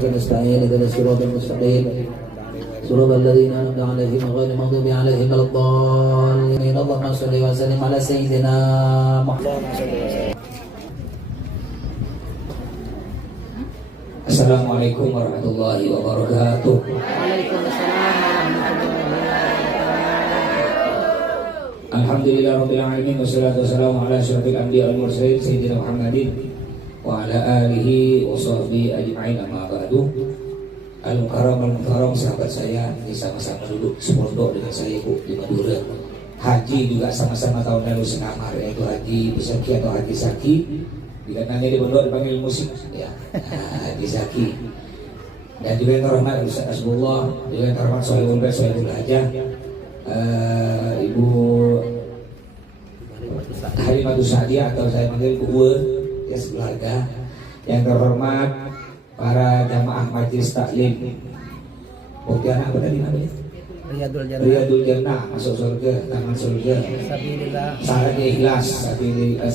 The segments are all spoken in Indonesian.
وإياك نستعين اهدنا الصراط المستقيم صراط الذين أنعمت عليهم غير المغضوب عليهم ولا الضالين اللهم صل وسلم على سيدنا محمد. Assalamualaikum warahmatullahi wabarakatuh. Alhamdulillah rabbil alamin wassalatu wassalamu ala asyrafil anbiya'i wal mursalin sayyidina Muhammadin wa ala alihi wa sahbihi ajma'in amma ba'du. Al-mukarram sahabat saya ini sama-sama duduk sepondok dengan saya Bu di Madura. Haji juga sama-sama tahun lalu senamar, yaitu Haji Bisaki atau Haji Saki. Bila nanya di pondok dipanggil musik ya, Haji Zaki. Dan juga yang terhormat Ustaz Asbullah, juga yang terhormat Sohibul Hajah, Ibu Halimatus Sa'diyah atau saya panggil Bu Uwe, ya sekeluarga. Yang terhormat para jamaah majelis taklim. Bukti anak apa tadi namanya? Riyadul Jannah, masuk surga, taman surga. Syarat ikhlas, sabilillah.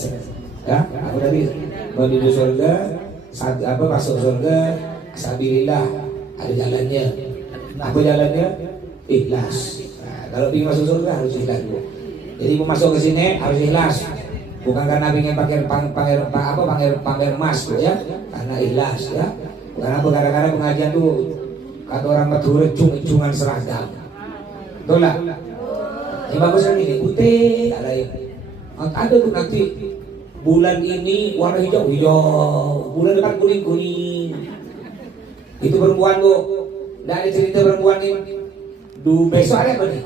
Ya, apa tadi? Menuju surga, masuk surga, sabilillah, ada jalannya. Apa jalannya? Ikhlas. Nah, kalau ingin masuk surga harus ikhlas dulu. Jadi mau masuk ke sini harus ikhlas. Bukan karena ingin pamer emas tuh ya, karena ikhlas ya. Karena kadang-kadang pengajian tuh kata orang Madura cung-cungan seragam. Betul lah. Ini bagus kan ini, putih ada ya. Ada tuh nanti bulan ini warna hijau, bulan depan kuning. Itu perempuan tuh. Dari cerita perempuan ini, besok hari apa nih?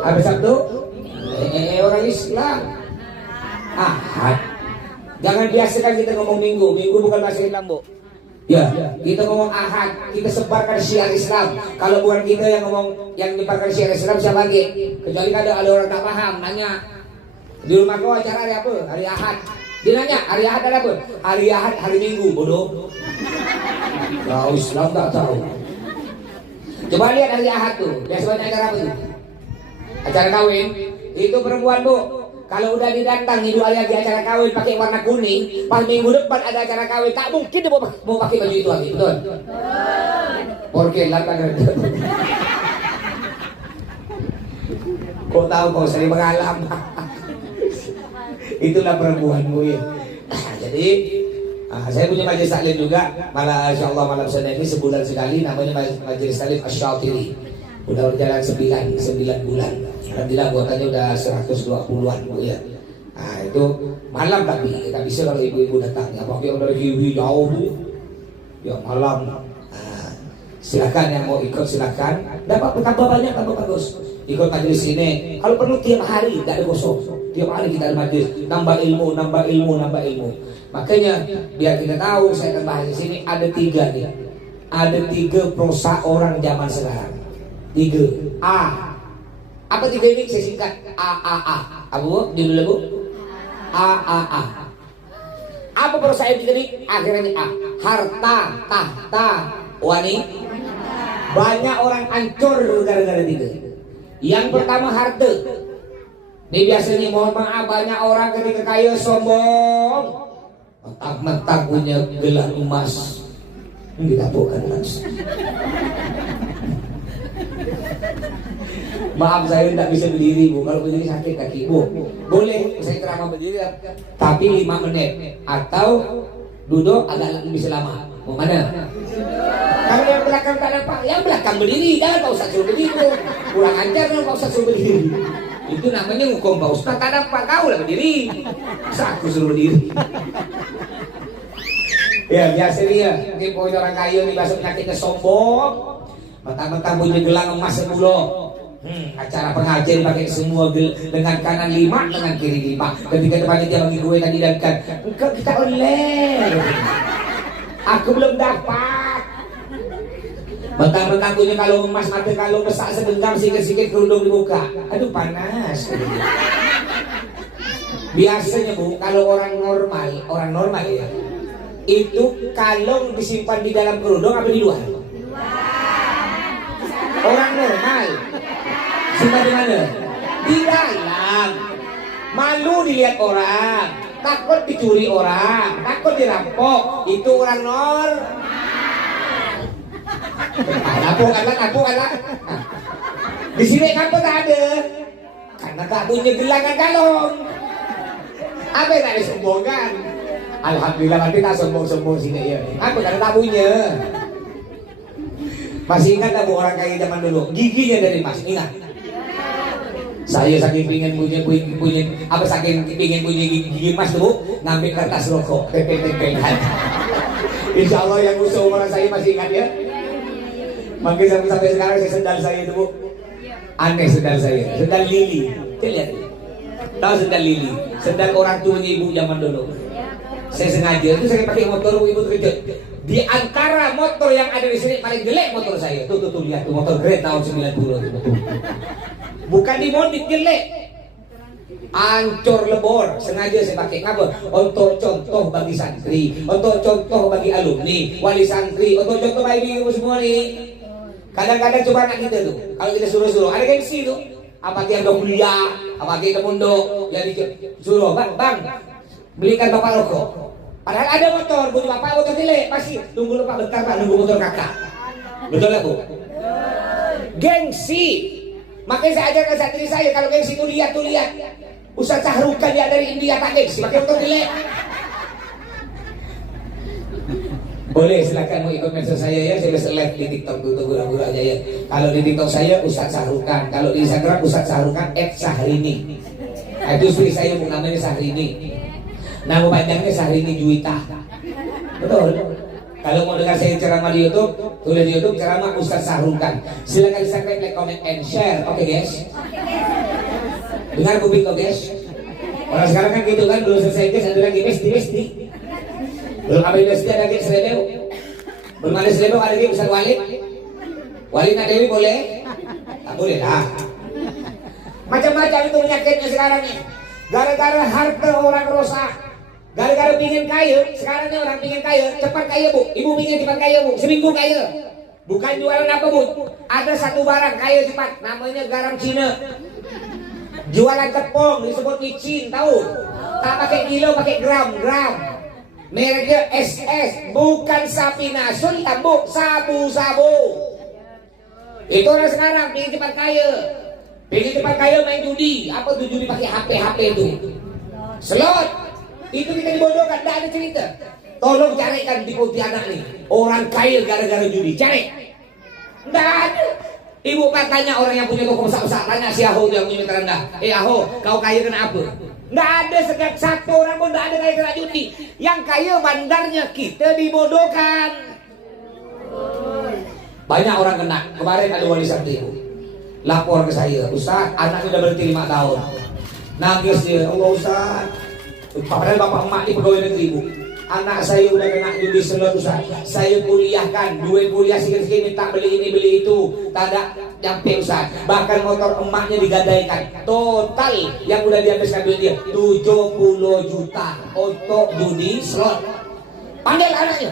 Habis Sabtu? Orang Islam. Ahad. Jangan biasakan kita ngomong minggu bukan bahasa Islam Bu. Ya, kita ngomong ahad, kita sebarkan syiar Islam. Kalau bukan kita yang ngomong, yang menyebarkan syiar Islam siapa lagi? Kecuali kalau ada orang tak paham, nanya. Di rumah kau acara hari apa? Hari Ahad. Dia nanya, hari Ahad ada apa? Hari Ahad, hari Minggu, bodoh. Kau Islam tak tahu. Coba lihat hari Ahad tuh, biasanya acara apa tuh? Acara kawin. Itu perempuan Bu, kalau udah didatang Ibu Ayah di acara kawin pakai warna kuning, pas minggu depan ada acara kawin, tak mungkin dia mau pakai baju itu lagi, betul? Porque lah kan. Kau tahu kau sering mengalami. Itulah perempuanmu ya. Jadi saya punya majelis taklim juga, malah insyaallah malam Senin ini sebulan sekali, namanya majelis taklim Asy-Syatili. Udah berjalan 9 bulan. Alhamdulillah anggotanya udah 120-an Bu ya. Nah itu malam tapi tak bisa kalau ibu-ibu datang. Ya pakai dari hiwi jauh Bu. Ya malam. Silakan yang mau ikut silakan. Dapat tambah banyak, tambah bagus. Ikut majelis ini. Kalau perlu tiap hari, tidak ada kosong. Tiap hari kita ada majelis, nambah ilmu. Makanya biar kita tahu, saya akan bahas di sini ada 3 nih. Ada 3 prosa orang zaman sekarang. 3 A. Apa 3 ini? Saya singkat A. Abu, di dulu Bu. A. Apa prosa yang 3 ini? Akhirnya A. Harta, tahta, wanita. Banyak orang hancur gara-gara 3. Yang pertama harta. Ini biasanya mohon maaf banyak orang ketika kaya sombong. Mentang-mentang punya gelang emas. Ditampukkan langsung. Maaf saya tidak bisa berdiri Bu. Kalau berdiri sakit kaki Bu. Boleh saya ceramah berdiri tapi 5 menit. Atau duduk agak lebih lama. Mau mana? Kalau yang belakang tak nampak, yang belakang berdiri. Jangan Pak Ustaz suruh berdiri. Kurang ajar dong Pak Ustaz suruh berdiri. Itu namanya hukum Pak Ustaz. Tak nampak kau lah berdiri. Masa aku suruh berdiri. Ya biasa dia. Mungkin poin orang kaya ni bahasa penyakitnya sombong. Mentang-mentang punya gelang emas sepuluh. Acara pengajian pakai semua dengan kanan 5, dengan kiri 5. Ketika depannya dia bagi gue tadi dan kan, engkau kita oleh. Aku belum dapat. Mentang-mentang punya kalung emas, mata kalung besar segenggam sikit-sikit kerudung dibuka. Aduh panas. Biasanya Bu, kalau orang normal ya, itu kalung disimpan di dalam kerudung apa di luar? Orang normal simpan di mana? Di dalam. Malu dilihat orang, takut dicuri orang, takut dirampok. Itu orang normal. Napu kan lah. Di sini kan tak ada. Karena tak punya gelangan kalong. Apa yang tak disombongkan? Alhamdulillah nanti tak sombong-sombong sini ya. Aku kan tak punya. Masih ingat tak bu orang kaya zaman dulu? Giginya dari emas, ingat? Saya saking pingin punya apa saking pingin punya gigi emas tuh, ngambil kertas rokok, tempel-tempelan. Insya Allah yang usul orang saya masih ingat ya. Makanya sampai sekarang sendal saya itu bu, aneh sendal saya, sendal lili. Kita lihat, tahu sendal lili, sendal orang tuanya ibu zaman dulu. Saya sengaja itu saya pakai motor ibu kerja. Di antara motor yang ada di sini paling jelek motor saya. Tuh lihat tuh motor Great tahun 90 itu. Bukan dimodif jelek. Ancur lebor, sengaja saya pakai ngapa? Untuk contoh bagi santri, untuk contoh bagi alumni, wali santri, untuk contoh bagi ibu semua nih. Kadang-kadang coba anak kita tuh, kalau kita suruh-suruh, ada gengsi tuh. Apa dia udah kuliah, apa dia udah mondok, yang disuruh, bang, belikan bapak rokok. Padahal ada motor, bunyi bapak motor jelek, pasti tunggu lupa bentar pak, nunggu motor kakak. Betul gak bu? Gengsi. Makanya saya ajarkan santri saya, kalau gengsi itu lihat. Ustaz Sahrukan dia dari India tak gengsi, pakai motor jelek. Boleh silakan mau ikut medsos saya ya, saya bisa live di TikTok tuh gura-gura aja ya. Kalau di TikTok saya Ustaz Sahrukan, kalau di Instagram Ustaz Sahrukan @Sahrini. Itu istri saya namanya Sahrini. Nama panjangnya Sahrini Juwita. Betul. Kalau mau dengar saya ceramah di YouTube, tulis di YouTube ceramah Ustaz Sahrukan. Silakan subscribe, like, comment, and share. Oke guys. Dengar kuping kok guys. Orang sekarang kan gitu kan, belum selesai guys, ada lagi mesti. Belum habis mesti ada lagi selebeu. Belum ada selebeu ada lagi Ustaz Walid. Walid Nadewi boleh? Tak boleh lah. Macam-macam itu penyakitnya sekarang nih. Gara-gara harta orang rusak. Gara-gara pingin kaya, sekarang ini orang pingin kaya, cepat kaya bu. Ibu pingin cepat kaya bu, seminggu kaya. Bukan jualan apa bu. Ada satu barang kaya cepat, namanya garam Cina. Jualan tepung disebut micin, tahu? Tak pakai kilo, pakai gram. Mereknya SS, bukan sapi nasun, bu, sabu-sabu. Itu orang sekarang pingin cepat kaya. Pingin cepat kaya main judi. Apa tuh judi pakai HP itu? Slot. Itu kita dibodohkan, tidak ada cerita. Tolong carikan di Pontianak nih orang kaya gara-gara judi, cari. Tidak ada. Ibu tanya orang yang punya toko besar-besar, tanya si Aho yang punya rendah. Aho, kau kaya kena apa? Tidak ada satu orang pun tidak ada kaya kena judi. Yang kaya bandarnya, kita dibodohkan. Banyak orang kena. Kemarin ada wali santri lapor ke saya, Ustaz, anaknya udah berhenti 5 tahun. Nangis dia, Allah Ustaz. Padahal bapak emak di pegawai negeri bu. Anak saya udah kena judi slot Ustaz. Saya kuliahkan, duit kuliah sikit-sikit minta beli ini beli itu, tak ada nyampe Ustaz. Bahkan motor emaknya digadaikan. Total yang udah dihabiskan duit dia 70 juta untuk judi slot. Panggil anaknya.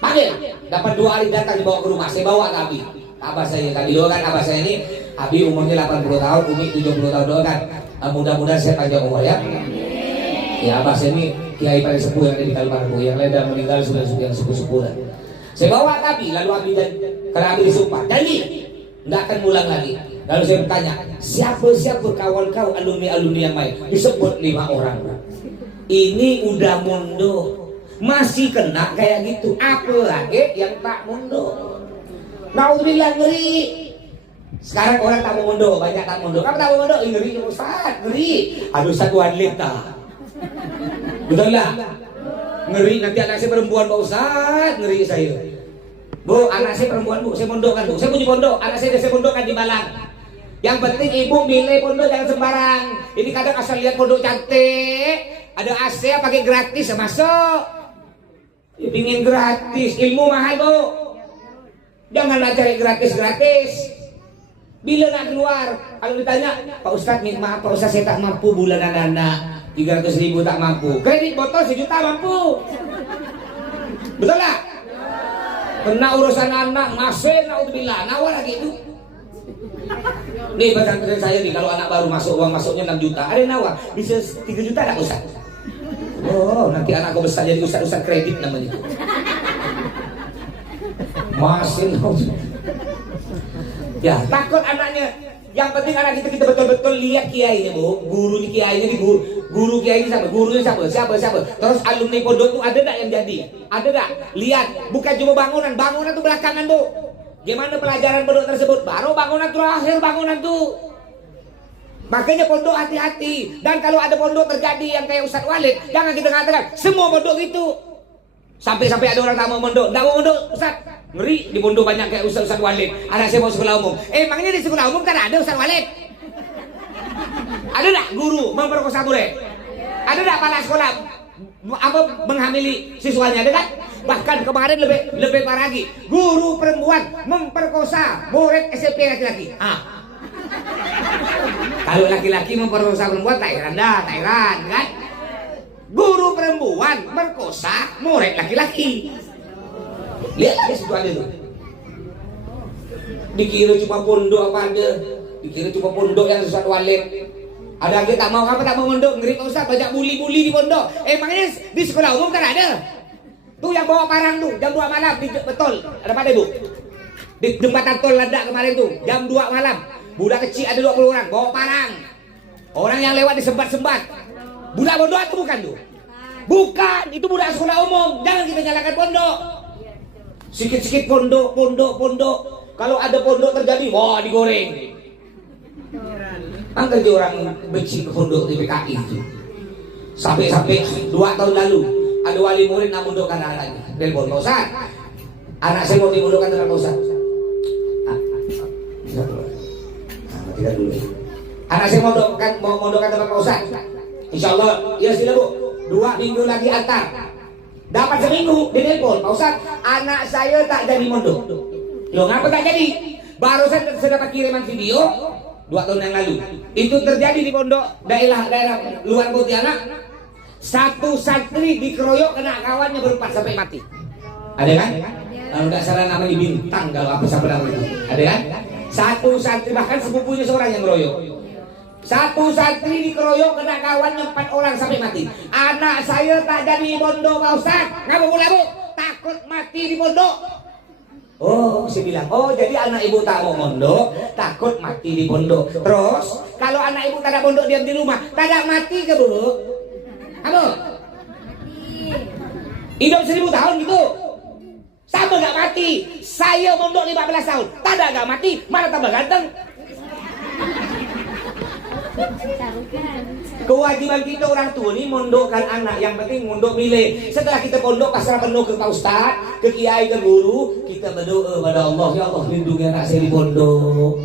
Panggil. Dapat 2 hari datang dibawa ke rumah. Saya bawa ke Abi. Abah saya tadi doang kan, abah saya ini Abi umurnya 80 tahun, Umi 70 tahun doang kan. Mudah-mudahan saya panjang umur ya. Ya abah saya ini kiai paling sepuh yang ada di Kalimantan, yang lain dah meninggal sudah yang sepuh-sepuh. Saya bawa ke Abi, lalu Abi dan karena Abi disumpah janji nggak akan ulang lagi. Lalu saya bertanya, siapa kawan kau alumni yang main? Disebut 5 orang. Ini udah mondok masih kena kayak gitu, apa lagi yang tak mondok? Naudzubillah, ngeri. Sekarang orang tak mau mondok, banyak tak mondok. Kamu tak mau mondok, ngeri Ustaz, ngeri. Aduh satu wanita. Betul lah. Ngeri nanti anak saya perempuan Pak Ustaz, ngeri saya. Bu, anak saya perempuan bu, saya mondokkan bu. Saya punya pondok, anak saya mondokkan di Malang. Yang penting ibu milih pondok jangan sembarang. Ini kadang asal lihat pondok cantik, ada AC pakai gratis masuk. Ya, pingin gratis, ilmu mahal bu. Janganlah cari gratis-gratis. Bila nak keluar, kalau ditanya, Pak Ustadz, maaf Pak Ustadz, saya tak mampu bulanan anak 300.000 tak mampu. Kredit botol 1 juta mampu. Betul tak? Kena urusan anak, masih naudzubillah, nawar lagi itu. Nih pesantren saya nih, kalau anak baru masuk, uang masuknya 6 juta. Ada yang nawar, bisa 3 juta tak Ustadz? Oh, nanti anakku besar jadi Ustadz kredit namanya. Masih ya takut anaknya. Yang penting anak kita betul-betul lihat kiainya, Bu. Guru kiainya di guru kiai siapa? Gurunya siapa? Terus alumni pondok itu ada enggak yang jadi? Ada enggak? Lihat, bukan cuma bangunan tuh belakangan, Bu. Gimana pelajaran pondok tersebut? Baru bangunan terakhir bangunan tuh. Makanya pondok hati-hati. Dan kalau ada pondok terjadi yang kayak Ustaz Walid, jangan kita katakan semua pondok itu. Sampai-sampai ada orang tak mau mondok. Tak mau mondok, Ustaz. Ngeri di pondok banyak kayak Ustaz Walid. Anak saya mau sekolah umum. Emangnya di sekolah umum kan ada Ustaz Walid? Ada tak guru memperkosa murid? Ada tak kepala sekolah apa menghamili siswanya? Ada kan? Bahkan kemarin lebih parah lagi. Guru perempuan memperkosa murid SMP laki-laki. Kalau laki-laki memperkosa perempuan tak heran kan? Guru perempuan merkosa murid laki-laki. Lihat di situ ada tuh. Dikira cuma pondok apa aja. Dikira cuma pondok yang Ustaz Walid. Ada lagi tak mau mondok, ngeri Pak Ustaz, banyak bully-bully di pondok. Emangnya di sekolah umum kan ada? Tuh yang bawa parang tuh jam 2 malam betul. Ada pada Ibu? Di jembatan tol Landak kemarin tuh jam 2 malam. Budak kecil ada 20 orang bawa parang. Orang yang lewat disembat-sembat. Budak pondok itu bukan tuh? Bukan, itu budak sekolah umum. Jangan kita nyalakan pondok. Sikit-sikit pondok. Kalau ada pondok terjadi, wah digoreng. Angkat orang benci ke pondok di PKI itu. Sampai 2 tahun lalu ada wali murid nak mondokkan anaknya. Telepon, Pak Ustaz, anak saya mau dimondokkan dengan Pak Ustaz. Tidak dulu. Anak saya mau mondokkan dengan Pak Ustaz. Insya Allah, ya sila Bu. 2 minggu lagi antar. Dapat seminggu, ditelepon, Pak Ustaz, anak saya tak jadi mondok. Loh, ngapa tak jadi? Barusan saya dapat kiriman video 2 tahun yang lalu. Itu terjadi di pondok daerah luar Pontianak. Satu santri dikeroyok kena kawannya berempat sampai mati. Ada kan? Kalau nggak salah namanya Bintang kalau apa siapa namanya itu. Ada kan? Satu santri bahkan sepupunya seorang yang ngeroyok. Satu santri dikeroyok kena kawannya 4 orang sampai mati. Anak saya tak jadi pondok Pak Ustaz. Ngapa pula Bu? Takut mati di pondok. Oh, saya bilang, oh jadi anak ibu tak mau mondok, takut mati di pondok. Terus, kalau anak ibu tak ada pondok diam di rumah, tak ada mati ke Bu? Apa? Hidup 1000 tahun gitu. Sama gak mati. Saya mondok 15 tahun, tak ada gak mati, malah tambah ganteng. Kewajiban kita orang tua ini mondokkan anak. Yang penting mondok milih. Setelah kita pondok pasrah penuh ke Pak Ustaz, ke kiai, ke guru, kita berdoa pada Allah, ya Allah lindungi anak saya di pondok.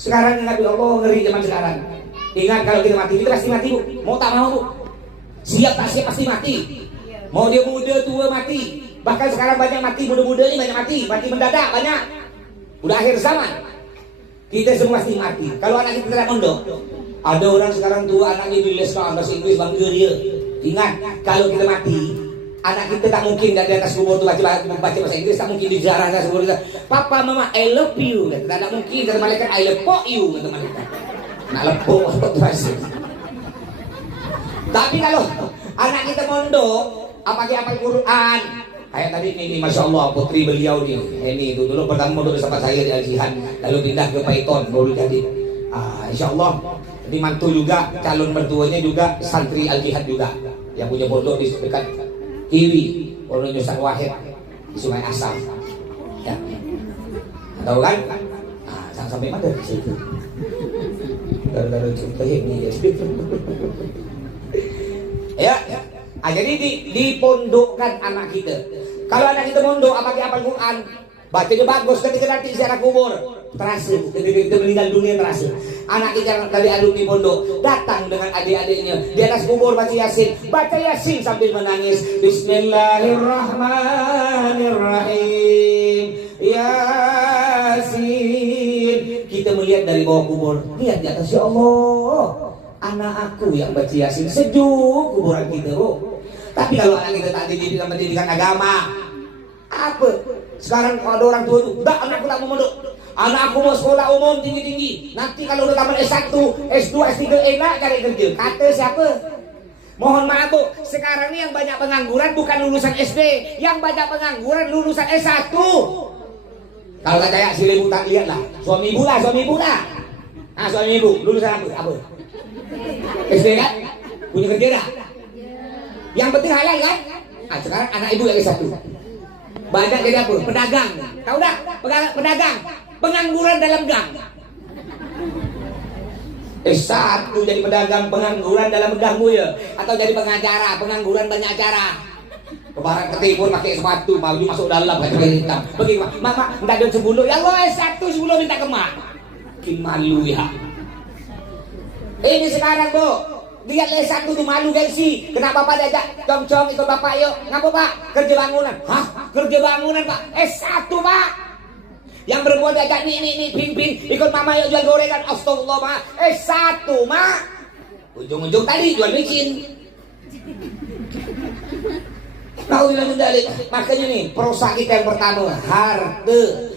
Sekarang ingat ya Allah, ngeri zaman sekarang. Ingat kalau kita mati, kita pasti mati Bu. Mau tak mau Bu. Siap tak siap pasti mati. Mau dia muda tua mati. Bahkan sekarang banyak mati, muda-muda ini banyak mati mendadak banyak. Udah akhir zaman. Kita semua pasti mati. Kalau anak kita tidak mondok, ada orang sekarang tua anaknya di les bahasa Inggris bangga dia. Ingat, kalau kita mati, anak kita tak mungkin dari atas kubur itu baca bahasa Inggris, tak mungkin di jarah atas kubur kita. Papa, mama, I love you. Tak mungkin dari malaikat I love you kata malaikat. Nak lepok bahasa. Tapi kalau anak kita mondok, apa Quran. Kayak tadi ini Masya Allah putri beliau nih. Ini itu dulu pertama mondok bersama saya di Al-Jihad, lalu pindah ke Paiton baru jadi. Insya Allah ini mantu juga, calon mertuanya juga santri Al-Jihad juga, yang punya pondok di dekat Kiri, pondok Ustaz Wahid di Sungai Asam. Ya, tahu kan? Sampai mana di situ? Dari cerita ini ya. Jadi dipondokkan anak kita. Kalau anak kita mondok, apalagi Quran, bacanya bagus, ketika nanti secara kubur terasa, ketika kita meninggal dunia terasa. Anak kita dari alumni pondok datang dengan adik-adiknya di atas kubur baca Yasin sambil menangis. Bismillahirrahmanirrahim. Yasin. Kita melihat dari bawah kubur, lihat di atas, ya Allah, anak aku yang baca Yasin, sejuk kuburan kita Bu. Tapi kalau anak kita tak dididik dengan pendidikan agama, apa? Sekarang kalau ada orang tua itu, enggak, anakku tak mau mondok. Anakku mau sekolah umum tinggi-tinggi. Nanti kalau udah tamat S1, S2, S3 enak cari kerja. Kata siapa? Mohon maaf Bu, sekarang ini yang banyak pengangguran bukan lulusan SD, yang banyak pengangguran lulusan S1. Kalau tak percaya sila ibu tak lihat lah. Suami ibu lah. Ah, suami ibu lulusan apa? SD kan? Punya kerja dah? Yang penting halal kan? Ah, sekarang anak ibu yang S1. Banyak jadi apa? Pedagang. Tahu dah? Pedagang. Pengangguran dalam gang. S1 jadi pedagang, pengangguran dalam gangmu ya, atau jadi pengacara, pengangguran banyak acara. Kebarat ke timur pakai sepatu, maju masuk dalam pakai hitam. Bagaimana? Mama, minta duit 10. Ya Allah, S1 10 minta kemak. Bikin malu ya. Ini sekarang Bu, lihat S1 tuh malu gengsi. Kenapa Bapak diajak cong-cong ikut Bapak yuk? Ngapa Pak? Kerja bangunan. Hah? Kerja bangunan Pak? S1 Pak. Yang berbuat diajak nih ping ikut mama yuk jual gorengan. Astagfirullah Mak. S1 Mak. Ujung-ujung tadi jual micin. Tahu bilang dalik. Makanya nih prosa kita yang pertama harta.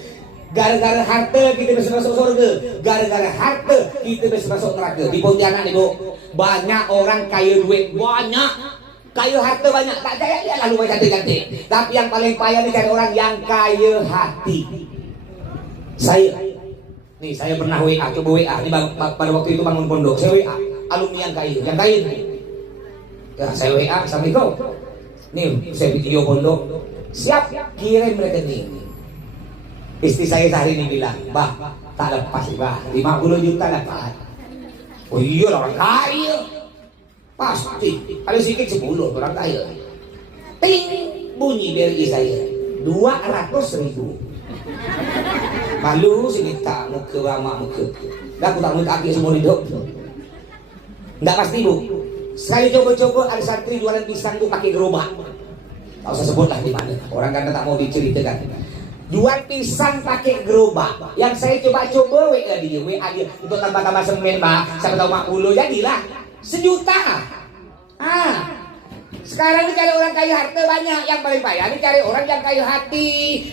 Gara-gara harta kita bisa masuk surga. Gara-gara harta kita bisa masuk neraka. Di Pontianak nih Bu, banyak orang kaya duit, banyak kaya harta banyak. Tak percaya ya lalu banyak cantik-cantik. Tapi yang paling payah nih cari orang yang kaya hati. Saya pernah WA, coba WA ini pada waktu itu bangun pondok, saya WA alumni yang kaya nih. Ya saya WA, Assalamualaikum. Nih saya video pondok, siap kirim rekening. Istri saya sehari ini bilang, Bah, tak lepas Bah, 50 juta dapat. Oh iya orang kaya, pasti. Kalau sedikit 10 orang kaya. Ting, bunyi BRI saya 200.000. Malu sih minta muka lama muka. Dah aku tak mau kaki semua hidup. Nggak pasti Bu. Sekali coba-coba ada santri jualan pisang tuh pakai gerobak. Tak usah sebut lah di mana. Orang kan tak mau diceritakan. Jual pisang pakai gerobak. Yang saya coba-coba WA dia untuk tambah-tambah semen Pak. Siapa tahu mak puluh jadilah 1 juta. Sekarang ini cari orang kaya harta banyak. Yang paling payah ini cari orang yang kaya hati.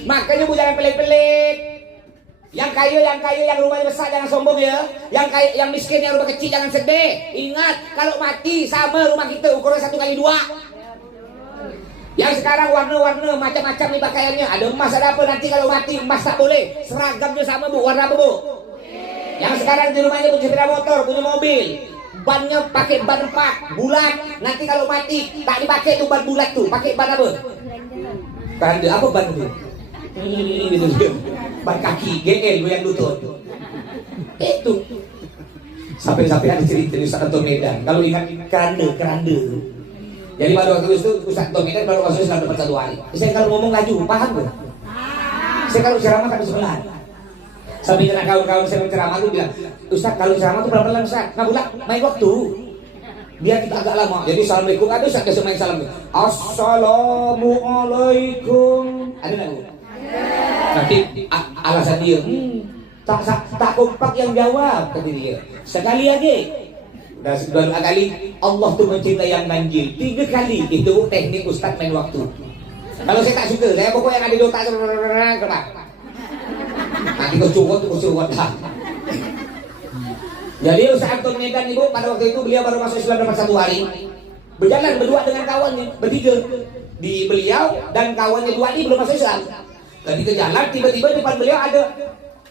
Makanya Bu jangan pelit-pelit. Yang kaya, yang rumahnya besar jangan sombong ya. Yang kaya, yang miskin, yang rumah kecil jangan sedih. Ingat, kalau mati sama rumah kita ukuran 1x2. Yang sekarang warna-warna macam-macam nih pakaiannya. Ada emas, ada apa, nanti kalau mati emas tak boleh. Seragamnya sama Bu, warna apa Bu? Yang sekarang di rumahnya punya sepeda motor, punya mobil. Bannya pakai ban 4 bulat. Nanti kalau mati tak dipakai tuh ban bulat tuh, pakai ban apa? Keranda apa ban itu? Gitu. Ban kaki, GL yang lutut. Itu. Sampai-sampai ada cerita di Ustaz Anton Medan. Kalau ingat keranda. Jadi pada waktu itu Ustaz Anton Medan baru masuk Islam dapat 1 hari. Saya kalau ngomong laju, paham gak? Saya kalau ceramah kan sebelah. Sampai kena kawan-kawan saya ceramah tuh bilang, Ustaz kalau ceramah tuh pelan-pelan Ustaz. Nah pula main waktu. Biar kita agak lama. Jadi assalamualaikum ada Ustaz biasa main salam. Assalamualaikum. Ada nggak Bu? Nanti alasan dia tak kompak yang jawab tadi dia. Sekali lagi. Sudah 2 kali Allah tuh mencintai yang ganjil. 3 kali itu teknik Ustaz main waktu. Kalau saya tak suka, saya pokoknya yang ada di otak kepak. Nanti kucuwot lah. Jadi Ustaz Anton Medan Ibu pada waktu itu beliau baru masuk Islam dapat 1 hari. Berjalan berdua dengan kawannya bertiga. Di beliau dan kawannya 2 ini belum masuk Islam. Ketika jalan tiba-tiba di depan beliau ada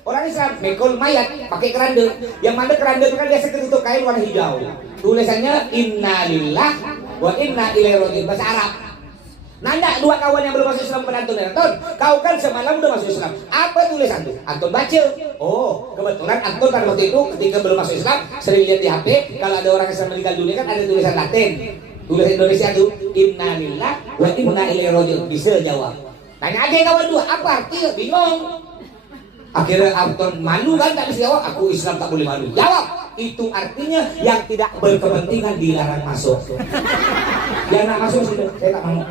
orang Islam mekol mayat pakai keranda. Yang mana keranda itu kan biasa ketutup kain warna hijau. Tulisannya Innalillah wa inna ilaihi raji'un bahasa Arab. Nanda 2 kawan yang belum masuk Islam pada Anton. Kau kan semalam udah masuk Islam. Apa tulisan itu? Anton baca. Oh, kebetulan Anton pada waktu itu ketika belum masuk Islam sering lihat di HP kalau ada orang Islam meninggal dunia kan ada tulisan Latin. Tulisan Indonesia itu Innalillah wa inna ilaihi raji'un. Bisa jawab. Tanya aja kawan 2, apa artinya? Bingung. Akhirnya Anton malu kan tak bisa jawab. Aku Islam tak boleh malu. Jawab. Itu artinya yang tidak berkepentingan dilarang masuk. Yang nak masuk sudah, saya tak mau.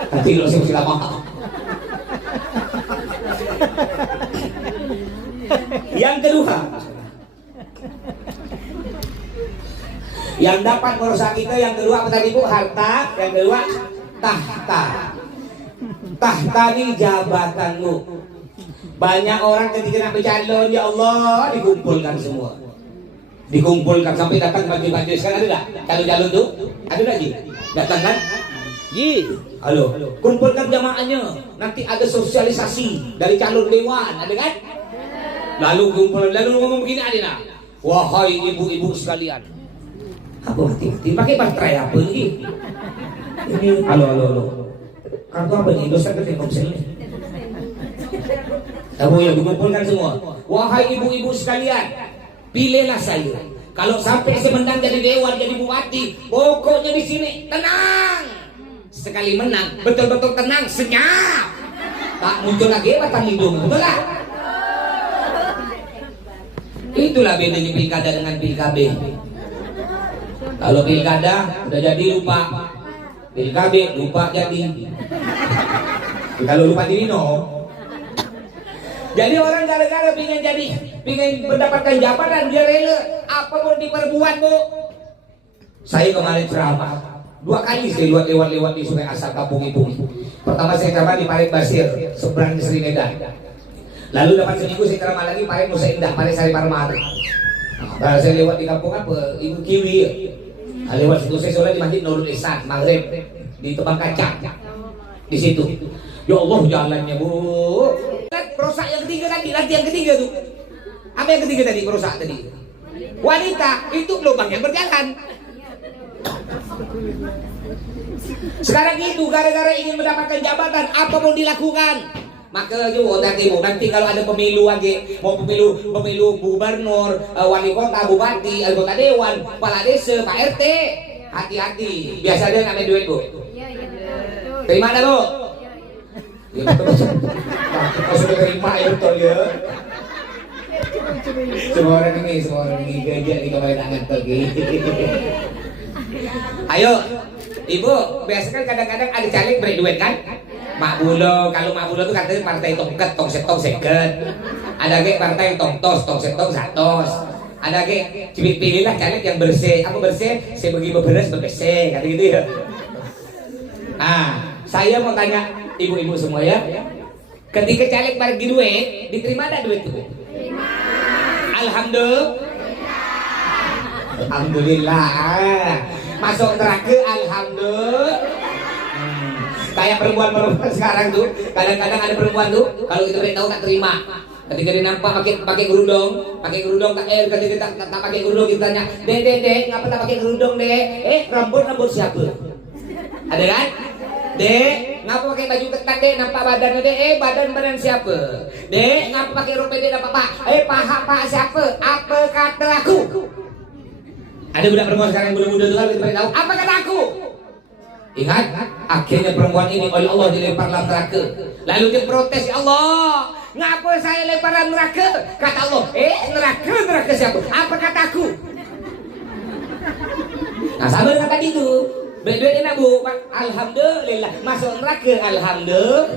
Nanti kalau saya mesti lama. Yang kedua, yang dapat merusak kita yang kedua apa tadi Bu? Harta. Yang kedua tahta. Tahta ini jabatanmu. Banyak orang ketika nak bercalon, ya Allah, dikumpulkan semua. Dikumpulkan sampai datang baju-baju. Sekarang ada tak? Kalau calon tuh Ada lagi? Datang kan? Ji, halo, kumpulkan jamaahnya. Nanti ada sosialisasi dari calon dewan, ada kan? Lalu ngomong begini Adina. Wahai ibu-ibu sekalian. Apa mati-mati? Pakai baterai apa ini? Ini, halo. Kartu apa nih? Dosa ke Telkomsel ini. Kamu ya dikumpulkan semua. Wahai ibu-ibu sekalian, pilihlah saya. Kalau sampai saya menang jadi dewan, jadi bupati, pokoknya di sini tenang. Sekali menang, betul-betul tenang, senyap. Tak muncul lagi batang hidung, betul lah. Itulah bedanya pilkada dengan PKB. Kalau pilkada udah jadi lupa, PKB lupa jadi. Kalau lupa diri no. Jadi orang gara-gara pingin mendapatkan jabatan dia rela apa mau diperbuat bu. Saya kemarin ceramah 2 kali saya lewat di Sungai Asar Kampung Ibu. Pertama saya ceramah di Parit Basir, seberang di Sri Medan. Lalu dapat seminggu saya ceramah lagi Parit Nusa Indah, Parit Sari Parmari. Nah, saya lewat di kampung apa? Ibu Kiwi. Nah, lewat situ saya sholat di Masjid Nurul Ihsan Maghrib di Tebang Kacang. Di situ. Ya Allah jalannya bu. Perusak yang ketiga tadi, nanti yang ketiga tuh. Apa yang ketiga tadi perusak tadi? Wanita itu lubang yang berjalan. Sekarang itu gara-gara ingin mendapatkan jabatan, apa mau dilakukan? Maka nanti kalau ada pemilu lagi, mau pemilu gubernur, wali kota, bupati, anggota dewan, kepala desa, Pak RT, hati-hati. Biasa dia ngambil duit bu. Terima dah bu. Ya betul. Kalau sudah terima ya betul ya. Semua orang ini gajah di kamar tangan pergi. Ayo, ibu, biasa kan kadang-kadang ada caleg beri duit kan? Mak Bulo, kalau Mak Bulo itu katanya partai tongket, tong seket. Ada ke partai tongtos, satos. Ada ke pilihlah caleg yang bersih. Apa bersih? Saya bagi beberes, bersih, kata gitu ya. Saya mau tanya ibu-ibu semua ya. Ketika caleg bagi duit, diterima ada duit itu? Terima. Alhamdulillah. Masuk neraka alhamdulillah. Kayak perempuan sekarang tuh, kadang-kadang ada perempuan tuh kalau kita tahu tak terima. Ketika dia nampak pakai kerudung tak ketika tak pakai kerudung kita tanya, "Dek, ngapa tak pakai kerudung, Dek?" Rambut siapa? Ada kan? Dek, ngapa pakai baju ketat, Dek? Nampak badannya, Dek? Badan siapa? Dek, ngapa pakai rompi, Dek? Nampak Pak? Paha siapa? Apa kata aku? Ada budak perempuan sekarang yang muda-muda tuh kan kita tahu. Apa kata aku? Ingat, akhirnya perempuan ini oleh Allah dilemparlah neraka. Lalu dia protes, "Ya Allah, ngapa saya lemparan neraka?" Kata Allah, neraka siapa? Apa kataku? Nah, sama dengan tadi itu. Duit enak bu, alhamdulillah. Masuk neraka, alhamdulillah.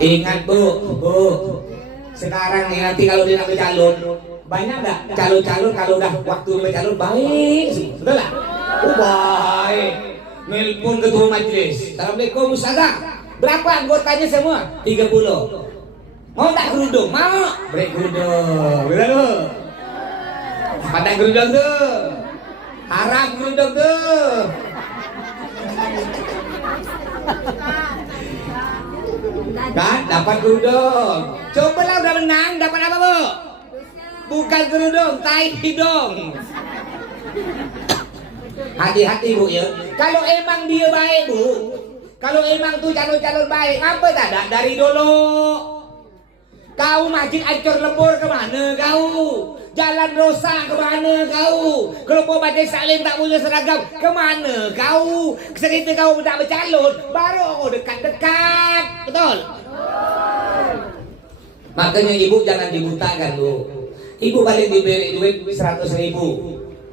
Ingat bu. Sekarang nih nanti kalau dia nak bercalon, banyak nggak calon-calon kalau udah waktu bercalon baik, betul lah? Baik. Nelpon ketua majelis. Assalamualaikum Ustazah. Berapa anggotanya semua? 30. Mau tak kerudung? Mau. Beri kerudung. Betul. Pandang kerudung tuh. Haram kerudung tuh. Kan dapat kerudung. Cobalah udah menang dapat apa bu? Bukan kerudung, tai hidung. Hati-hati bu ya. Kalau emang dia baik bu, kalau emang tuh calon-calon baik, apa tak dari dulu? Kau masjid Ancur Lembur kemana kau? Jalan Rosa kemana kau? Kelompok Majelis Taklim tak punya seragam kemana kau? Segitu kau tak bercalon, baru kau dekat-dekat, betul? Makanya ibu jangan dibutakan bu. Ibu balik diberi duit 100.000.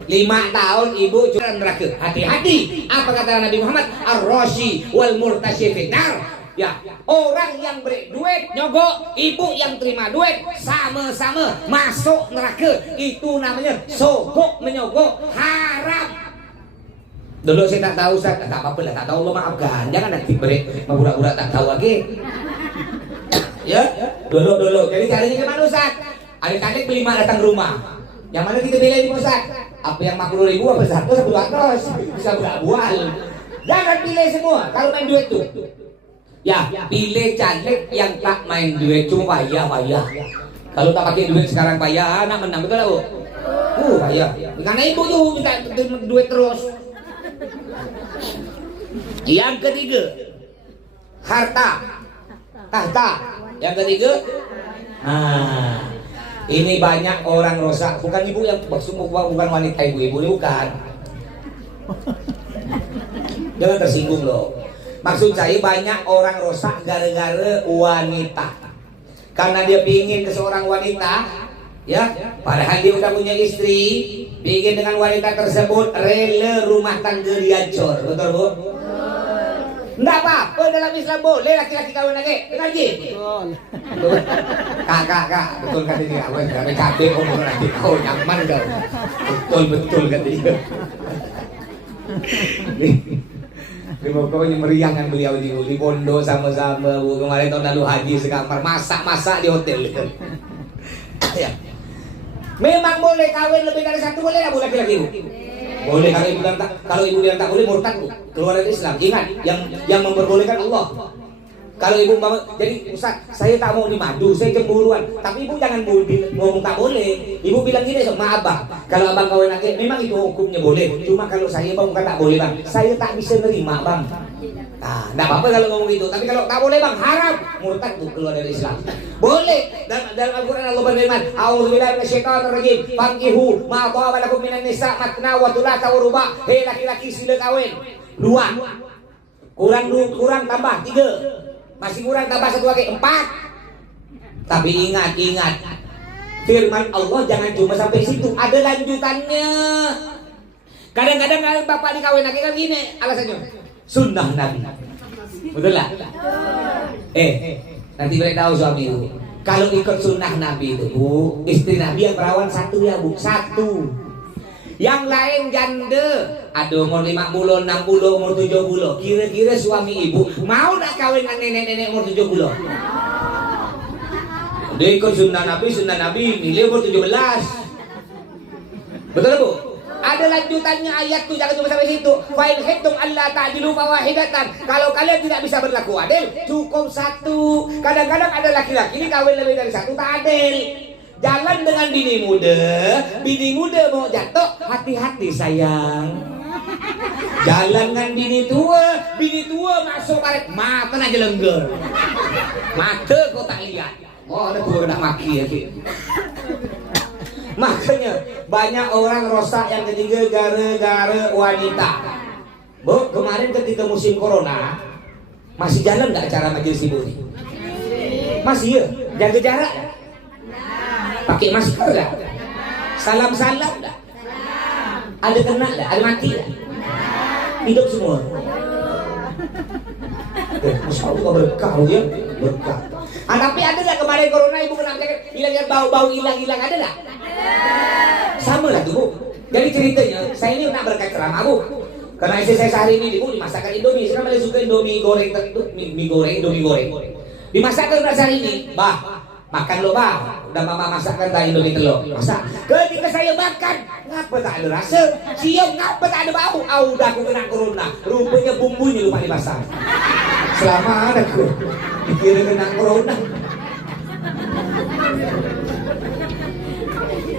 5 tahun ibu curang neraka. Hati-hati. Apa kata Nabi Muhammad? Ar-Rashi wal murtasyi finnar. Ya, orang yang beri duit nyogok, ibu yang terima duit sama-sama masuk neraka. Itu namanya sogok menyogok, haram. Dulu saya tak tahu, Ustaz. Tak apa-apa lah, tak tahu, Allah maafkan. Jangan nanti beri budak-budak tak tahu lagi. Ya, dulu. Jadi caranya gimana Ustaz? Ada caleg beli mak datang rumah. Yang mana kita pilih di pusat? Apa yang 50.000 apa 100 bisa bual. Jangan pilih semua kalau main duit tuh. Ya, pilih caleg yang tak main duit, cuma payah. Kalau tak pakai duit sekarang payah, anak menang betul lah bu. Payah. Karena ibu tuh minta duit terus. Yang ketiga, harta, tahta. Yang ketiga, ini banyak orang rosak. Bukan ibu yang bukan wanita ibu ini bukan. Jangan tersinggung loh. Maksud saya banyak orang rosak gara-gara wanita. Karena dia pingin ke seorang wanita, ya, padahal dia udah punya istri, pingin dengan wanita tersebut, rela rumah tangga dihancur. Betul bu? Enggak apa-apa dalam Islam boleh laki-laki kawin lagi. Dengar ji? Betul. Kak, betul kata dia. Awak kami kabeh ngomong lagi kau nyaman kau. Betul kata dia. Pokoknya meriah kan beliau di pondok sama-sama bu. Kemarin tahun lalu haji sekamar, masak di hotel. Ya. Memang boleh kawin lebih dari satu, boleh nggak bu laki-laki bu? Boleh. Kalau ibu bilang tak boleh, murtad bu, keluar dari Islam. Ingat yang memperbolehkan Allah. Kalau ibu jadi Ustaz, saya tak mau dimadu, saya cemburuan. Tapi ibu jangan ngomong tak boleh. Ibu bilang gini sama abang, kalau abang kawin lagi, memang itu hukumnya boleh. Cuma kalau saya bang bukan tak boleh bang, saya tak bisa nerima bang. Nah, tidak apa-apa kalau ngomong itu. Tapi kalau tak boleh bang, haram, murtad tuh keluar dari Islam. Boleh. Dalam Al-Quran Allah berfirman, A'udzubillahi minasyaitonirrajim. Fankihu ma taba lakum minan nisa matna wa thulatha wa ruba'. Hei laki-laki sila kawin. 2. Kurang tambah 3. Masih kurang tambah 1 lagi 4. Tapi ingat firman Allah jangan cuma sampai situ, ada lanjutannya. Kadang-kadang kalau bapak dikawin lagi kan gini alasannya, sunnah Nabi. Betul lah? Nanti boleh tahu suami itu. Kalau ikut sunnah Nabi itu bu, istri Nabi yang perawan 1 ya bu, 1. Yang lain janda, ada umur 50, 60, umur 70. Kira-kira suami ibu mau tak kawin dengan nenek-nenek umur 70? Dia ikut sunnah Nabi milih umur 17. Betul bu? Ada lanjutannya ayat tuh, jangan cuma sampai situ. Fa'in khiftum alla ta'dilu fawahidatan. Kalau kalian tidak bisa berlaku adil, cukup 1. Kadang-kadang ada laki-laki ini kawin lebih dari 1 tak adil. Jalan dengan bini muda mau jatuh, hati-hati sayang. Jalan dengan bini tua masuk karet, mata aja lengger. Mata kau tak lihat. Oh ada tua kena maki ya. Makanya banyak orang rosak yang ketiga gara-gara wanita. Bu, kemarin ketika musim corona masih jalan nggak acara majelis ibu ini? Masih ya? Jaga jarak? Pakai masker dah? Salam-salam dah? Ada kena dah? Ada mati dah? Hidup semua? Masya Allah berkah ya, berkah. Tapi ada nggak kemarin corona ibu kena penyakit hilang bau hilang ada nggak? Sama lah tuh bu. Jadi ceritanya saya ini nak berkat ceramah bu. Karena istri saya sehari ini bu dimasakkan Indomie. Saya malah suka Indomie goreng Indomie goreng. Dimasakkan sehari ini, bah. Makan lo bah, udah mama masakkan tadi Indomie telur. Masak. Ketika saya makan, ngapa tak ada rasa? Siang ngapa tak ada bau? Udah aku kena corona. Rupanya bumbunya lupa dimasak. Selamat aku. Dikira kena corona.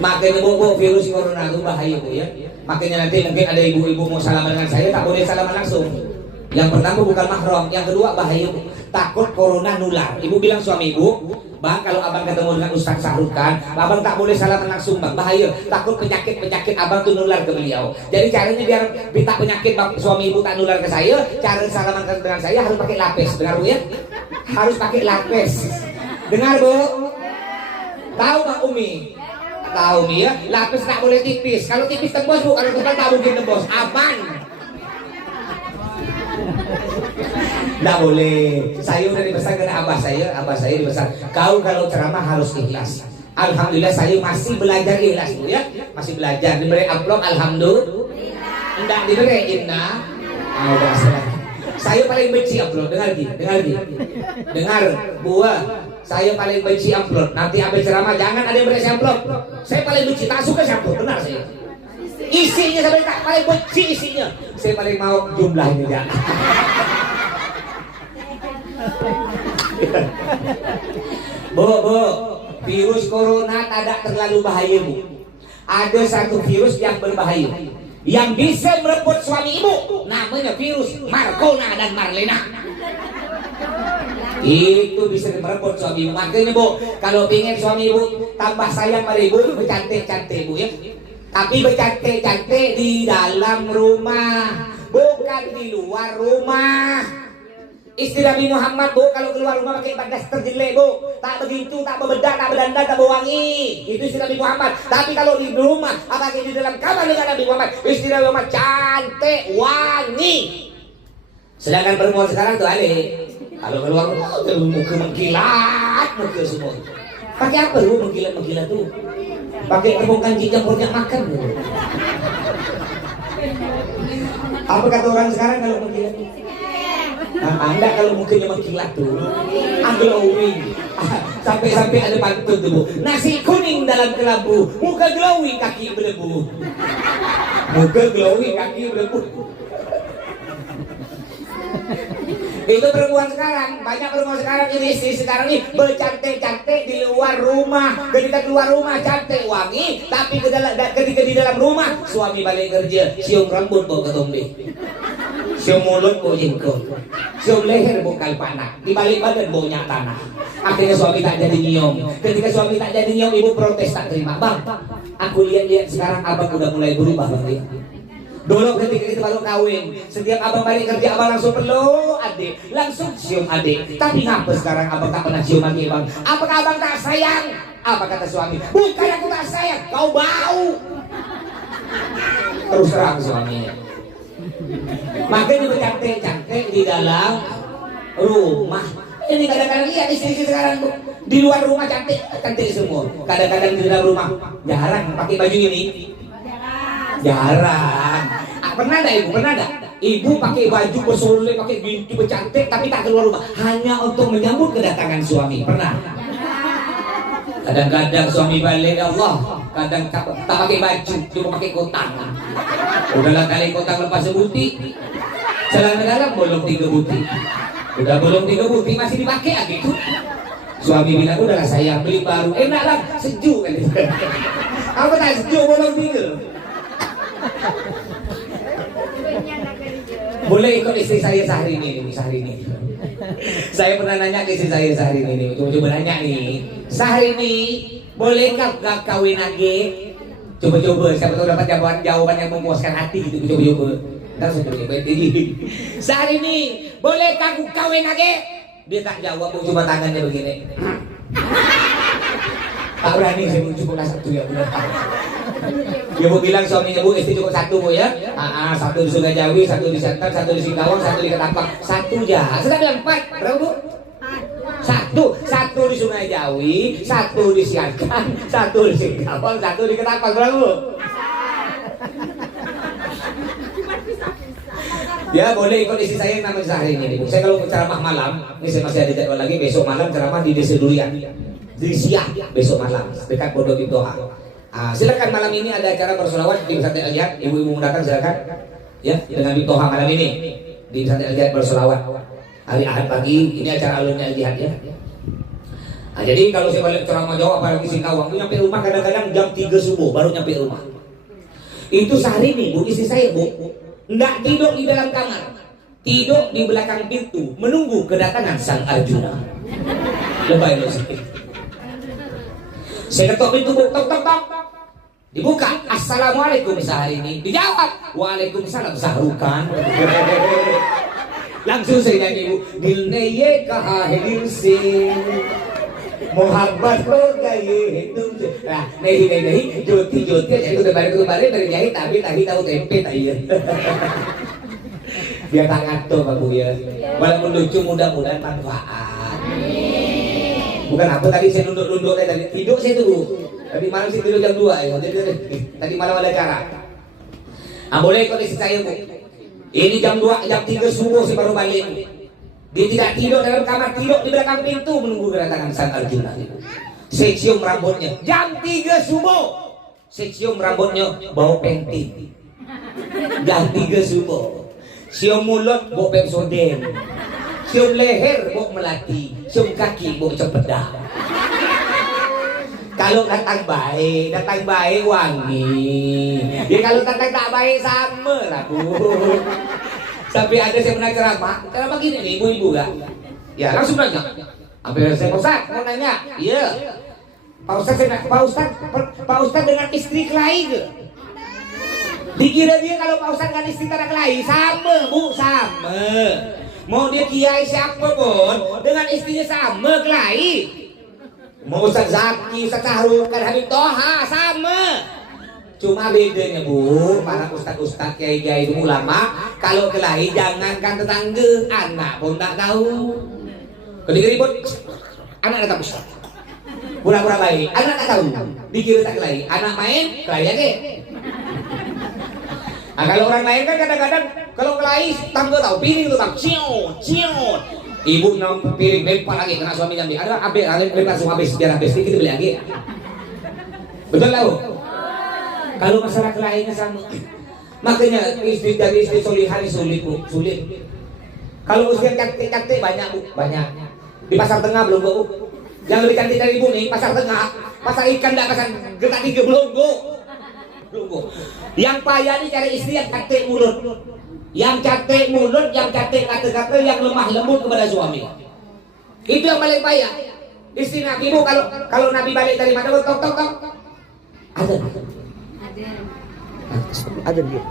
Makanya bu virus corona itu bahaya bu ya. Makanya nanti mungkin ada ibu-ibu mau salaman dengan saya, tak boleh salaman langsung. Yang pertama bukan mahram, yang kedua bahaya bu. Takut corona nular. Ibu bilang suami ibu, bang kalau abang ketemu dengan Ustaz Sahrukan, abang tak boleh salaman langsung bang, bahaya. Takut penyakit abang tuh nular ke beliau. Jadi caranya biar minta penyakit bang, suami ibu tak nular ke saya, cara salaman dengan saya harus pakai lapis, dengar bu ya? Harus pakai lapis. Dengar bu? Tahu bang Umi? Tahu nih ya, lapis tak boleh tipis. Kalau tipis tembus bu, kalau tebal tak mungkin tembus. Aman. Tidak boleh. Saya udah dibesar karena abah saya dibesar. Kau kalau ceramah harus ikhlas. Alhamdulillah saya masih belajar ikhlas bu ya, masih belajar. Diberi amplop alhamdulillah. Tidak diberi inna. Saya paling benci amplop. Dengar buah. Saya paling benci amplop. Nanti habis ceramah jangan ada yang beres amplop. Saya paling benci, tak suka amplop, benar saya. Isinya saya tak paling benci isinya. Saya paling mau jumlahnya ya. Bu, virus corona tidak terlalu bahaya bu. Ada satu virus yang berbahaya, yang bisa merebut suami ibu, namanya virus Marcona dan Marlena. Itu bisa merebut suami ibu. Makanya bu, kalau ingin suami ibu tambah sayang pada ibu, bercantik-cantik bu ya. Tapi bercantik-cantik di dalam rumah, bukan di luar rumah. Istri Nabi Muhammad bu, kalau keluar rumah pakai daster jelek bu, tak begitu, tak berbedak, tak berdandan, tak berwangi. Itu istri Nabi Muhammad. Tapi kalau di rumah, apalagi di dalam kamar dengan Nabi Muhammad, istri Nabi Muhammad cantik, wangi. Sedangkan perempuan sekarang tuh ale, kalau keluar rumah muka mengkilat, muka semua. Pakai apa lu mengkilat tuh? Pakai tepung kanji campurnya makan. Apa kata orang sekarang kalau mengkilat? Nah, Anda kalau mungkin mengkilat tuh, glowing, sampai ada pantun tuh bu. Nasi kuning dalam kelabu, muka glowing kaki berdebu. Muka glowing kaki berdebu. Itu perempuan sekarang, banyak perempuan sekarang ini istri sekarang ini bercantik-cantik di luar rumah, ketika keluar rumah cantik wangi, tapi ketika di dalam rumah suami balik kerja siung rambut bau ketombe, siung mulut bau jengkol, siung leher bau kalpanak, di balik badan baunya tanah. Akhirnya suami tak jadi nyium. Ketika suami tak jadi nyium, ibu protes tak terima. Bang, aku lihat sekarang abang udah mulai berubah bang. Dulu ketika kita baru kawin, setiap abang balik kerja abang langsung peluk adik, langsung cium adik. Tapi ngapa sekarang abang tak pernah cium lagi bang? Apakah abang tak sayang? Apa kata suami? Bukan aku tak sayang, kau bau. Terus terang suaminya. Makanya bercantik-cantik di dalam rumah. Ini kadang-kadang lihat istri sekarang bu, di luar rumah cantik semua. Kadang-kadang di dalam rumah jarang pakai baju ini. Jarang. Pernah ada ibu? Pernah ada? Ibu pakai baju bersolek, pakai ginti bercantik, tapi tak keluar rumah hanya untuk menyambut kedatangan suami. Pernah? Kadang-kadang suami balik, ya Allah, kadang tak pakai baju, cuma pakai kotang. Udahlah kali kotang lepas sebuti, celana dalam bolong 3 buti. Udah bolong 3 buti masih dipakai lagi tuh. Suami bilang udahlah sayang beli baru, enak lah, sejuk kan itu. Apa tak sejuk bolong 3? Boleh ikut istri saya sehari ini. Saya pernah nanya ke istri saya sehari ini. Coba nanya nih, sehari ini bolehkah gak kawin lagi? Coba siapa tahu dapat jawaban yang memuaskan hati gitu. Coba ntar saya coba jadi sehari ini bolehkah aku kawin lagi? Dia tak jawab, cuma tangannya begini. Tak berani saya cukup satu ya benar. Ya bu bilang suaminya bu, istri cukup 1 bu ya. Satu di Sungai Jawi, 1 di Santan, 1 di Singkawang, 1 di Ketapang. 1 ya. Sudah bilang 4, berapa bu? 1 di Sungai Jawi, 1 di Siantan, 1 di Singkawang, 1 di Ketapang. Berapa bu? Ya boleh ikut istri saya yang namanya Sahri ini bu. Saya kalau ceramah malam, ini saya masih ada jadwal lagi, besok malam ceramah di Desa Durian, di Siak besok malam dekat Pondok Indoha. Silakan malam ini ada acara bersolawat di Pesantren Al-Jihad. Ibu-ibu mau datang silakan ya dengan Bitoha malam ini di Pesantren Al-Jihad bersolawat hari Ahad pagi. Ini acara alumni Al-Jihad ya. Jadi kalau saya balik ceramah Jawa apalagi Singkawang itu nyampe rumah kadang-kadang jam 3 subuh baru nyampe rumah. Itu sehari nih bu, istri saya bu nggak tidur di dalam kamar, tidur di belakang pintu menunggu kedatangan sang Arjuna. Lebay loh sih. Saya ketok pintu bu, tok. Dibuka, assalamualaikum sehari ini. Dijawab, waalaikumsalam sahrukan. Langsung saya nyanyi bu, dilneye kahahir sing, Muhammad ho gaye hitung. Nah, nehi, joti itu kembali dari jahit tapi tadi tahu tempe tadi. Biar tak ngatur pak bu ya. Walaupun lucu mudah-mudahan manfaat. Bukan apa tadi saya nunduk tadi tidur saya tuh bu. Tadi malam sih tidur jam 2 ya. Tadi malam ada acara. Boleh ikut istri saya bu. Ini jam 2, jam 3 subuh saya baru balik. Dia tidak tidur dalam kamar, tidur di belakang pintu menunggu kedatangan sang Arjuna. Saya cium rambutnya jam 3 subuh. Saya cium rambutnya bau penting. Jam 3 subuh. Cium mulut bau Pepsodent. Cium leher bau melati. Cium kaki bau cempeda. Kalau datang baik wangi. Ya kalau datang tak baik sama lah bu. Sampai ada saya pernah ceramah gini nih ibu-ibu gak? Ya langsung nanya. Hampir saya Pak Ustaz mau nanya. Iya. Pak Ustaz dengan istri kelahi ke? Dikira dia kalau Pak Ustaz dengan istri tak kelahi sama bu, sama. Mau dia kiai siapa pun dengan istrinya sama kelahi. Mau Ustaz Zaki, Ustaz Sahrul, kan Habib Toha sama. Cuma bedanya bu, para ustaz-ustaz kiai-kiai itu ulama kalau kelahi jangankan tetangga, anak pun tak tahu. Ketika ribut, anak datang ustaz. Pura-pura baik, anak tak tahu. Dikira tak kelahi, anak main kelahi lagi. Nah, kalau orang lain kan kadang-kadang kalau kelahi tangga tahu, piring itu tak ciot. Ibu nyom piring lempar lagi kena suami jambi. Ada lempar semua habis biar habis kita beli lagi. Betul lah. Kalau masalah kelahinya sama. Makanya istri dari istri solihah sulit bu, sulit. Kalau usia cantik banyak bu, banyak. Di pasar tengah belum bu. Yang lebih cantik dari ibu nih pasar tengah, pasar ikan dah pasar Getak 3 belum bu. Yang payah nih cari istri yang cantik mulut. Yang cantik mulut, yang cantik kata-kata, yang lemah lembut kepada suami. Itu yang paling payah. Istri Nabi bu, kalau Nabi balik dari mana, tok. Ada dia.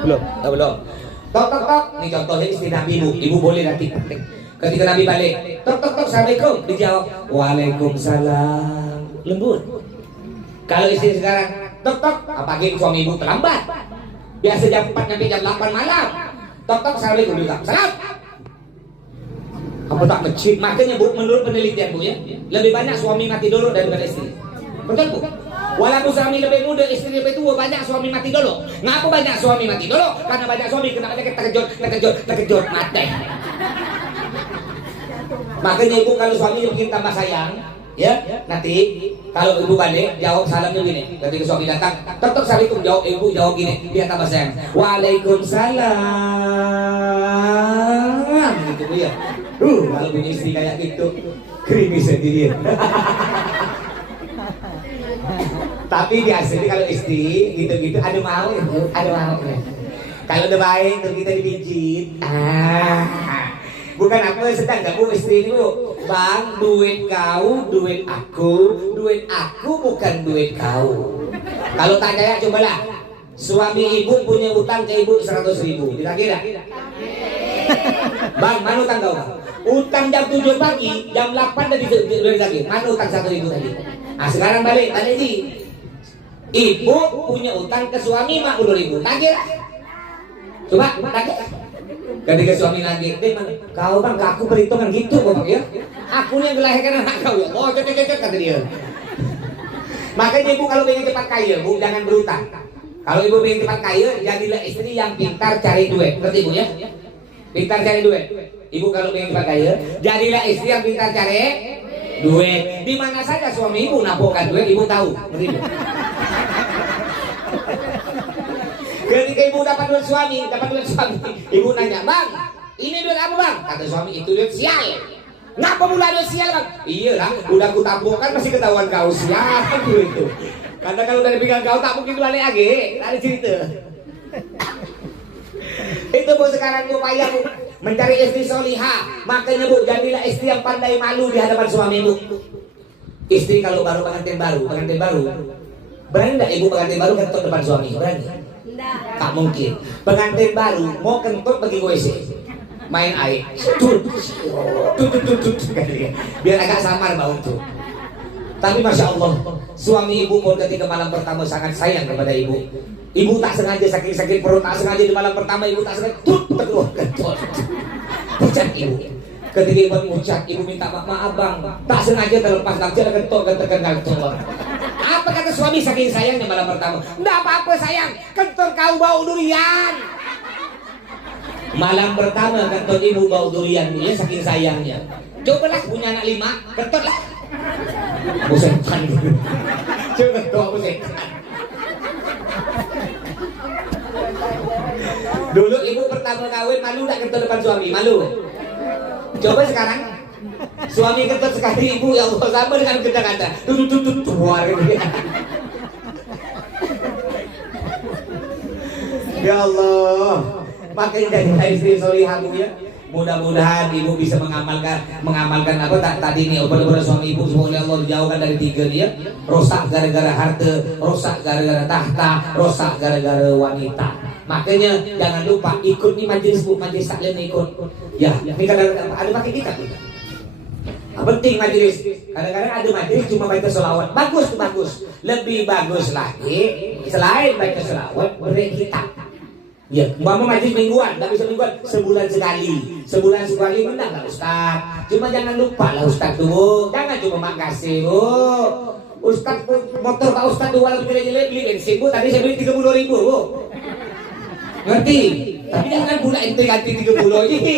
Belum. Tok. Ini contohnya istri Nabi bu, ibu boleh nanti praktek. Ketika Nabi balik, tok. Assalamualaikum, dijawab, waalaikumsalam. Lembut. Kalau istri sekarang, tok. Apalagi suami ibu terlambat. Biasa jam 4 sampai jam 8 malam. Tok, assalamualaikum juga. Salam. Apa tak masjid? Makanya bu, menurut penelitian bu ya, lebih banyak suami mati dulu daripada istri. Betul bu? Walaupun suami lebih muda, istri lebih tua, banyak suami mati dulu. Ngapa banyak suami mati dulu? Karena banyak suami kena penyakit terkejut mati. Makanya ibu kalau suami bikin tambah sayang, ya nanti kalau ibu balik jawab salamnya gini. Ketika suami datang, tok assalamualaikum, jawab ibu jawab gini, dia tambah sayang. Waalaikumsalam. Gitu bu ya. Kalau punya istri kayak gitu, krimis sendiri. Tapi biasanya kalau istri gitu-gitu ada mau. Kalau udah baik tuh kita dipijit. Bukan apa sedang gak bu istri ini bu. Bang, duit kau, duit aku bukan duit kau. Kalau tak percaya cobalah. Suami ibu punya utang ke ibu 100.000. Kira-kira? Bang, mana utang kau? Utang jam 7 pagi, jam 8 tadi lagi. Mana utang 1.000 tadi? Nah sekarang balik ji. Ibu punya utang ke suami 50.000. Tak kira? Coba, tak kira? Ketika suami lagi, kau bang, aku perhitungan gitu bang ya. Aku yang melahirkan anak kau ya. Oh, cocok kata dia. Makanya ibu kalau ingin cepat kaya, bu jangan berutang. Kalau ibu ingin cepat kaya, jadilah istri yang pintar cari duit. Ngerti ibu ya? Pintar cari duit. Ibu kalau ingin cepat kaya, jadilah istri yang pintar cari duit. Di mana saja suami ibu nampakkan duit, ibu tahu. Ngerti ibu? Ketika ibu dapat duit suami, ibu nanya, bang, ini duit apa bang? Kata suami, itu duit sial. Ngapa mula duit sial bang? Iya lah, udah aku tabungkan masih ketahuan kau sial gitu. Karena kalau dari pinggang kau tak mungkin balik lagi, ada cerita. Itu bu sekarang bu payah bu mencari istri solihah. Makanya bu jadilah istri yang pandai malu di hadapan suami bu. Istri kalau pengantin baru, berani tidak ibu pengantin baru kentut depan suami? Berani? Tak mungkin. Pengantin baru mau kentut pergi WC, main air, biar agak samar bau tuh. Tapi masya Allah, suami ibu pun ketika malam pertama sangat sayang kepada ibu. Ibu tak sengaja sakit perut, tak sengaja di malam pertama ibu tak sengaja terkeluar kentut. Pucat ibu. Ketika ibu mengucap, ibu minta maaf bang, tak sengaja terlepas kentut terkenal keluar. Apa kata suami saking sayangnya malam pertama? Nggak apa-apa sayang, kentor kau bau durian. Malam pertama kentut ibu bau durian ya saking sayangnya. Cobalah punya anak 5, kentut lah. Bosetan. Coba tuh bosetan. Dulu ibu pertama kawin malu tak kentut depan suami, malu. Coba sekarang suami kentut sekali ibu, ya Allah, sama dengan kata-kata. Tuh keluar gitu. Ya Allah, makanya dari istri solihah bu ya. Mudah-mudahan ibu bisa mengamalkan apa tadi nih obat-obat suami ibu, semoga Allah dijauhkan dari 3 dia. Rosak gara-gara harta, rosak gara-gara tahta, rosak gara-gara wanita. Makanya jangan lupa ikut nih majelis bu, majelis taklim ikut. Ya, ini kadang-kadang ada pakai kita. Penting majelis. Kadang-kadang ada majelis cuma baca selawat. Bagus. Lebih bagus lagi selain baca selawat beri kitab. Ya, umpama majelis mingguan, nggak bisa mingguan, sebulan sekali undang lah Ustaz. Cuma jangan lupa lah Ustaz tuh, jangan cuma makasih bu. Ustaz motor Pak Ustaz tuh walaupun jelek beli bensin bu, tadi saya beli 30.000 bu. Ngerti? Tapi jangan pula ente ganti 30 ini.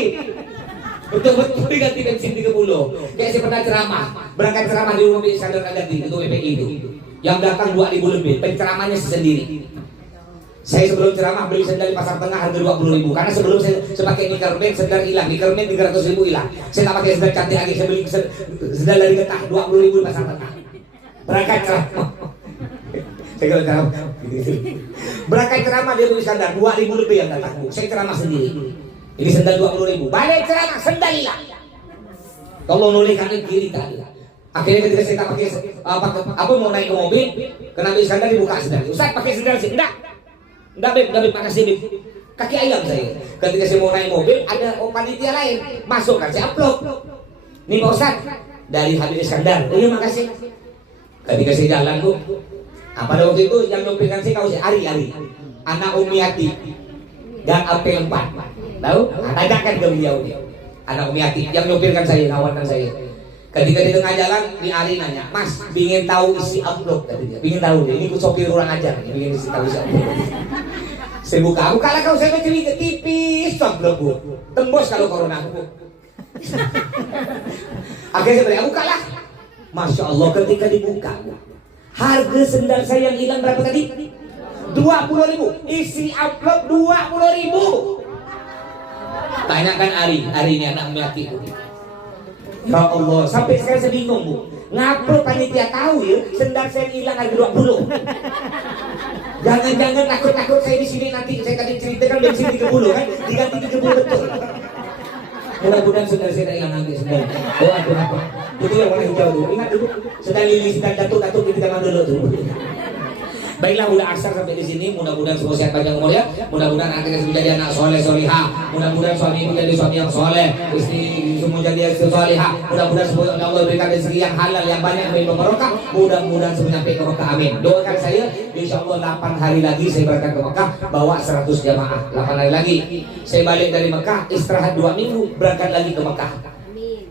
Betul-betul ganti bensin 30. Kayak saya pernah ceramah, berangkat ceramah di rumah Mbak Iskandar Al-Ghazali itu PPI itu. Yang datang 2.000 lebih, penceramahnya sendiri. Saya sebelum ceramah beli sendal di pasar tengah harga 20.000 karena sebelum saya pakai Nickerman sendal hilang, Nickerman 300.000 hilang. Saya tak pakai sendal cantik lagi, saya beli sendal dari Getah 20.000 di pasar tengah. Berangkat ceramah. Saya kalau ceramah berangkat ceramah dia beli sendal 2.000 lebih yang datang. Saya ceramah sendiri. Ini sendal 20.000. Balik ceramah sendal hilang. Tolong nulis kanan kiri tadi. Akhirnya ketika saya tak pakai apa mau naik ke mobil, kena beli sendal dibuka sendal. Ustaz pakai sendal sih, Enggak beb, makasih beb. Kaki ayam saya. Ketika saya mau naik mobil, ada panitia lain masuk kan, saya upload. Nih Pak Ustaz, dari Habib Iskandar. Oh iya makasih. Ketika saya jalan bu, pada waktu itu yang nyopirkan saya kau Ari, anak Umiati dan Apel 4. Tahu? Tanyakan ke beliau dia. Anak Umiati yang nyopirkan saya, kawan saya. Ketika di tengah jalan, di Ari nanya, Mas, ingin tahu isi amplop tadi dia. Ingin tahu dia, ini ku sopir orang ajar, ingin tahu isi amplop. Saya buka lah kau saya cerita tipis amplop bu, tembus kalau corona bu. Akhirnya saya buka lah. Masya Allah ketika dibuka, harga sendal saya yang hilang berapa tadi? 20.000. Isi amplop 20.000. Tanyakan Ari ini anak Miati bu. Ya Allah, sampai sekarang saya bingung bu. Ngapa panitia tahu ya sendal saya hilang harga 20? Jangan-jangan takut saya di sini nanti saya tadi ceritakan bensin 30 kan, diganti 30 betul. Mudah-mudahan sendal saya hilang nanti sendal. Oh aduh apa? Itu yang warna hijau tuh. Ingat dulu, sedang lili sedang jatuh kita jangan dulu tuh. Baiklah udah asar sampai di sini. Mudah-mudahan semua sehat panjang umur ya. Mudah-mudahan nanti kita menjadi anak soleh solihah. Mudah-mudahan suami menjadi suami yang soleh, istri semua jadi istri solihah. Mudah-mudahan semua Allah berikan rezeki yang halal yang banyak yang barokah. Mudah-mudahan semua sampai ke Mekah. Amin. Doakan saya. Insya Allah 8 hari lagi saya berangkat ke Mekah bawa 100 jamaah. 8 hari lagi saya balik dari Mekah istirahat 2 minggu berangkat lagi ke Mekah.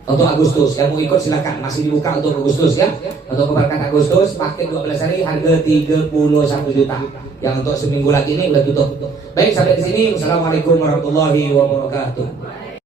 Untuk Agustus, yang mau ikut silakan, masih dibuka untuk Agustus ya. Untuk keberangkatan Agustus, paket 12 hari harga 31 juta. Yang untuk seminggu lagi ini udah tutup. Baik, sampai di sini. Wassalamualaikum warahmatullahi wabarakatuh.